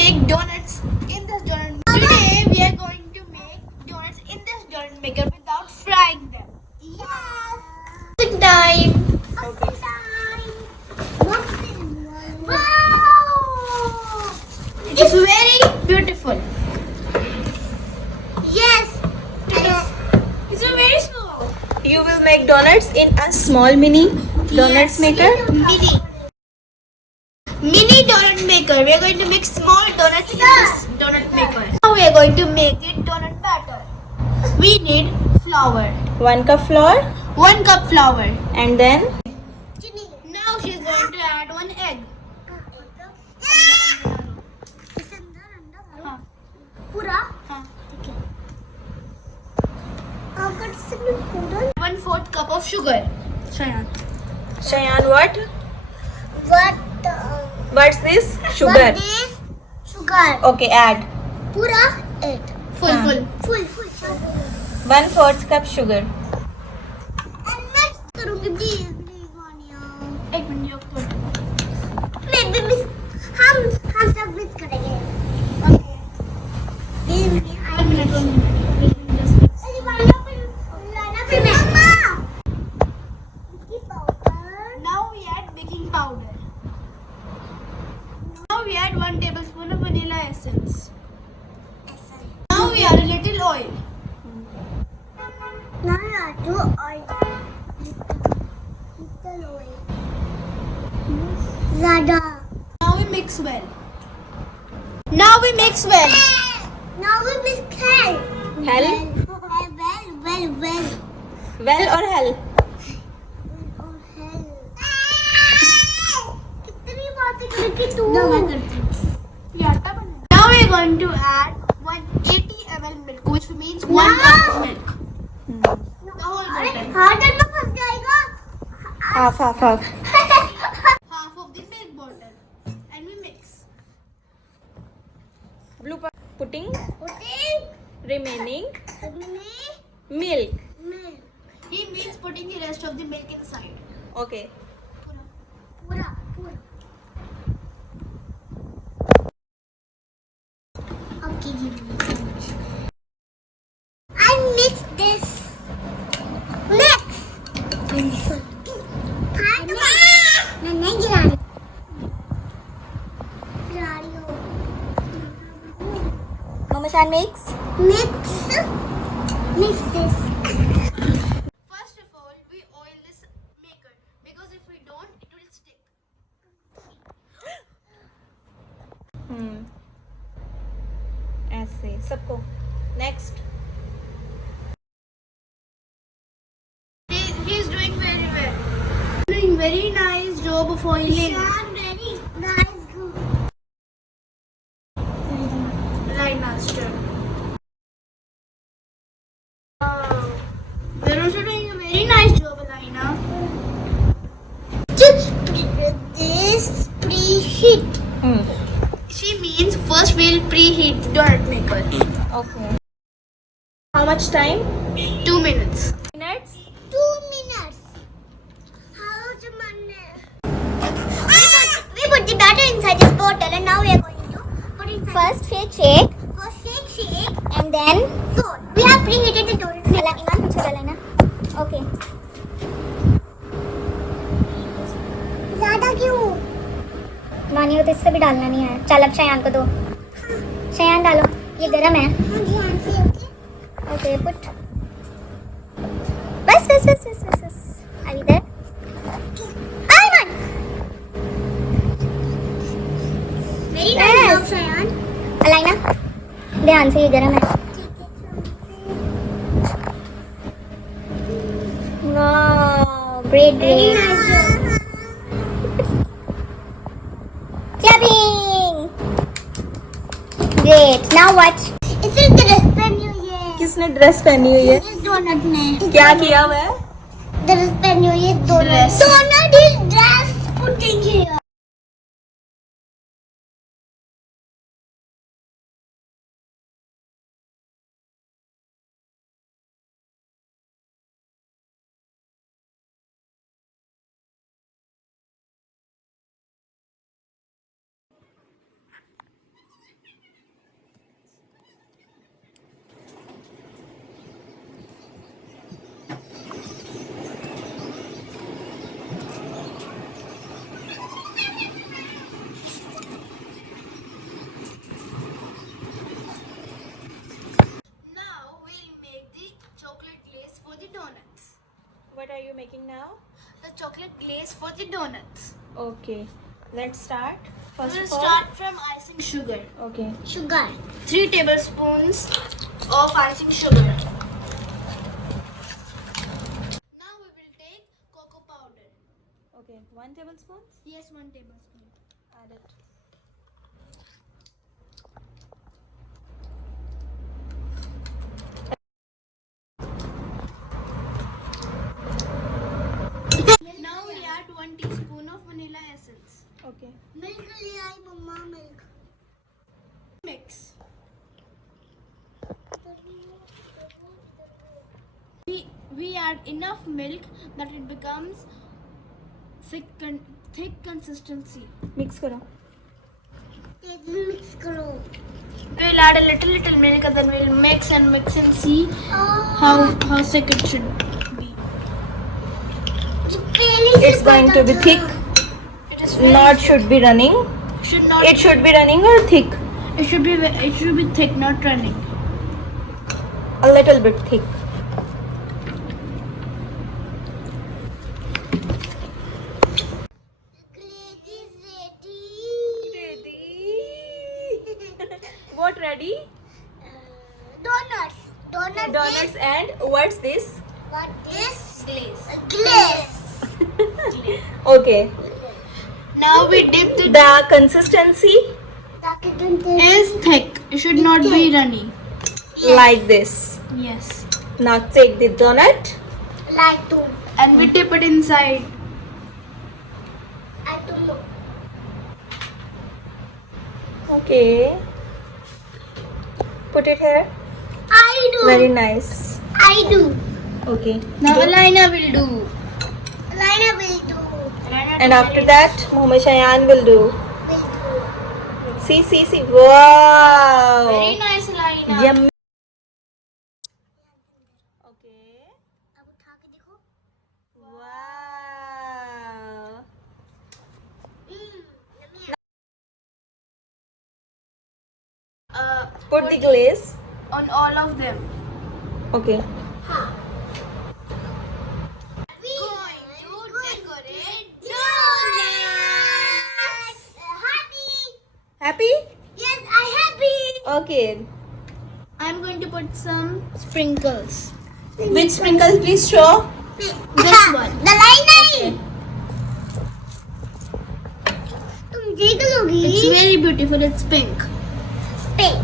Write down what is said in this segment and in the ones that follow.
make donuts in this donut. Today we are going to make donuts in this donut maker without frying them. Yes. Unboxing time. Unboxing time. Wow! It is very beautiful. Yes. It's a very small. You will make donuts in a small mini donuts maker. Mini donut maker. We are going to make small donuts in this donut maker. Now we are going to make it donut batter. We need flour. 1 cup flour 1 cup flour. and then Now she is going to add 1 egg. हाँ. 1/4 cup of sugar. Shayan, what? What? What's this? Sugar. What is sugar? Okay, add Pura it. Full. Full. 1/4 cup sugar. And next करूँगी please Vaniya. एक minute रुक तो. मैं भी miss हम सब miss करेंगे. Okay. एक मिनट. अरे वानिया पे मम्मा. Baking powder. Now we add baking powder. Now we add 1 tablespoon of vanilla essence. Now we add a little oil. Now I add to oil. Little oil. Zada. Now we mix well. Now we mix well. Now we mix hell. Hell? Well. Well or hell? Oh hell. कितनी बातें करके तू? No, मैं करती हूँ. ये आटा बना. Now we are going to add 180 ml milk, which means 1 cup of milk. The whole bottle. हाथ में फंस जाएगा. Half. Half of the milk bottle. And we mix. Blue putting Putting remaining milk. milk. He means putting the rest of the milk inside. Okay. पूरा. Okay, give me. I mix this. Mix. मैं नहीं गिरा रही. Mama Shan mix. Mix this. First of all, we oil this maker because if we don't, it will stick. ऐसे सबको. Next. He is doing very well. Doing very nice job of oiling. I'm ready. Nice. Right, master. Wow. You're also doing a very nice job, Alina. This preheat. She means first we'll preheat the donut maker. Okay. How much time? 2 minutes. Minutes. 2 minutes. How much money? We put the batter inside this bottle and now we are going to put it first shake. And then we have preheated the donut. Iman muchhe dalna. Okay. ज़्यादा क्यों? मानी हो तो इससे भी डालना नहीं है. चल अब शयान को दो. शयान डालो. ये गरम है. हाँ ध्यान से. Okay, put. बस. अब इधर. Iman. Very nice job, Shayan. Alaina. ध्यान से, ये गरम है. Wow, great. Very nice job. Clapping. Great. Now what? इसे ड्रेस पहनी हुई है. किसने ड्रेस पहनी हुई है? इस डोनट ने. क्या किया हुआ है? ड्रेस पहनी हुई है. Donut he dress putting here. now? the chocolate glaze for the donuts. Okay. Let's start. First We'll of all. start from icing sugar. Okay. Sugar. 3 tablespoons of icing sugar. Now we will take cocoa powder. Okay. 1 tablespoon. Yes, 1 tablespoon. Add it. Now we add 1 teaspoon of vanilla essence. Okay. Milk liya hai mama, milk. Mix. We add enough milk that it becomes thick consistency. Mix करो. Mix karo. We'll add a little milk and then we'll mix and see how thick it should be. It's going to be thick. It is very Not should be running. should not It should be running or thick. it should be thick, not running. A little bit thick. Glaze is ready. What ready? Donuts. Donuts and what's this? What is Glaze. glaze? Okay. Now we dip The consistency is thick. It should not be runny. like this. Yes. Now take the donut. Like to. And we dip it inside. I don't know. Okay. Put it here. I do. Very nice. I do. Okay. Now Alina will do. Lina will do. And after that, Muhammad Shayan will do. Will do. See. Wow. Very nice, Alina. Yummy. Okay. अब उठा के देखो. Wow. Put the glaze. On all of them. Okay. We going to decorate donuts. Happy? Happy? Yes, I happy. Okay. I'm going to put some sprinkles. Which sprinkles please show? This one. The line नहीं. तुम ये करोगी? It's very beautiful. It's pink. Pink.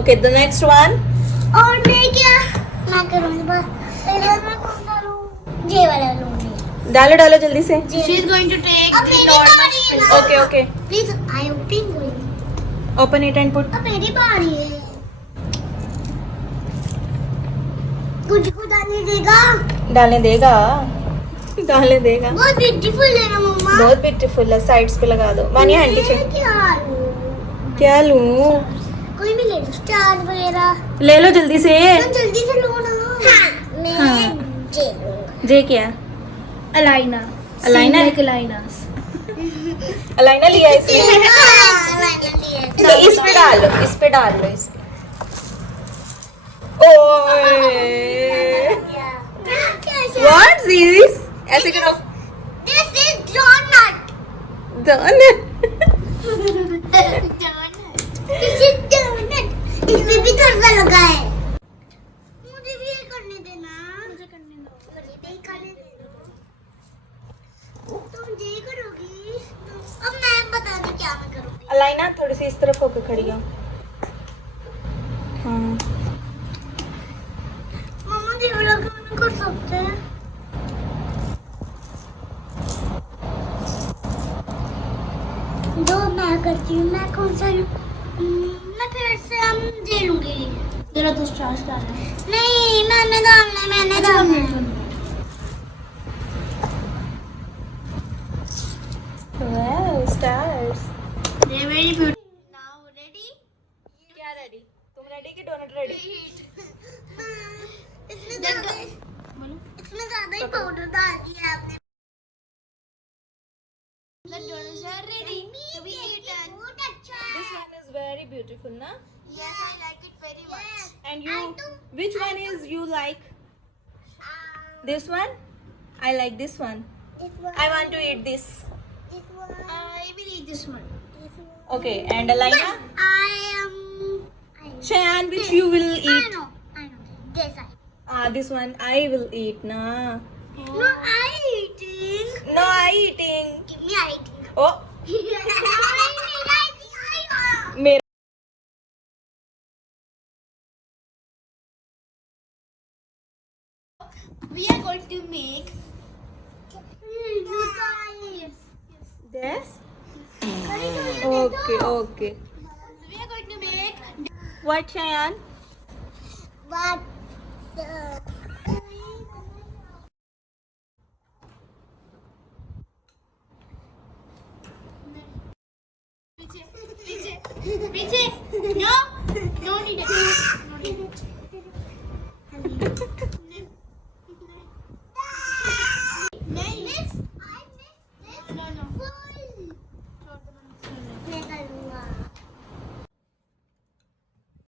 Okay, the next one. और मैं क्या? मैं करूँगी बस. पहले मैं कौन सा लूँ? ये वाला लूँगी. डालो जल्दी से. She's going to take अब the मेरी lot of बारी है ना. sprinkles. Okay. Please, I am pink one. Open it and put. अब मेरी बारी है. कुछ को डालने देगा. डालने देगा. बहुत ब्यूटीफुल है ना मम्मा. बहुत ब्यूटीफुल है. साइड्स पे लगा दो. मानिया हैंडी मैं चेक. क्या लूँ? क्या लूँ? कोई भी ले लो. स्टार वगैरह. ले लो जल्दी से. तुम जल्दी से लो ना. हाँ. मैं हाँ. ये लूँगा. जे क्या? Alina. Alina? Same like Alina's. Alaina लिया इसलिए. तो इस पे डाल लो. इस पे. ओए. What is this? ऐसे करो. This is donut. Donut. This is donut. इसमें भी थोड़ा सा लगा है. मुझे भी ये करने देना. मुझे भी करने देना. तुम ये करोगी. अब मैं बता दी क्या मैं करूँगी. अलाइना थोड़ी सी इस तरफ होकर खड़ी हो. हाँ. मम्मा जी वाला काम कर सकते हैं. जो मैं करती हूँ. मैं कौन सा लूँ? मैं फिर से हम ये लूँगी. जरा तो स्टार्च डालना. नहीं मैंने डालना है. Wow, stars. They're very beautiful. Now ready? क्या रेडी? तुम रेडी कि डोनट रेडी? इसमें ज्यादा ही पाउडर डाल दिया आपने. The donuts are ready to be eaten. बहुत अच्छा This one is very beautiful, na? Yes, I like it very much. And you, which one is you like? This one? I like this one. This one. I want to eat this. This one. I will eat this one. This one. Okay, and Alina? I Cheyenne, which you will I eat? know. This I. This one I will eat, na. No, I eating. No, I eating. Give me I eating. Oh, I मेरा. We are going to make. This? Okay, okay. We are going to make. What, Cheyenne? What the? Piche. No, no need it. No need it.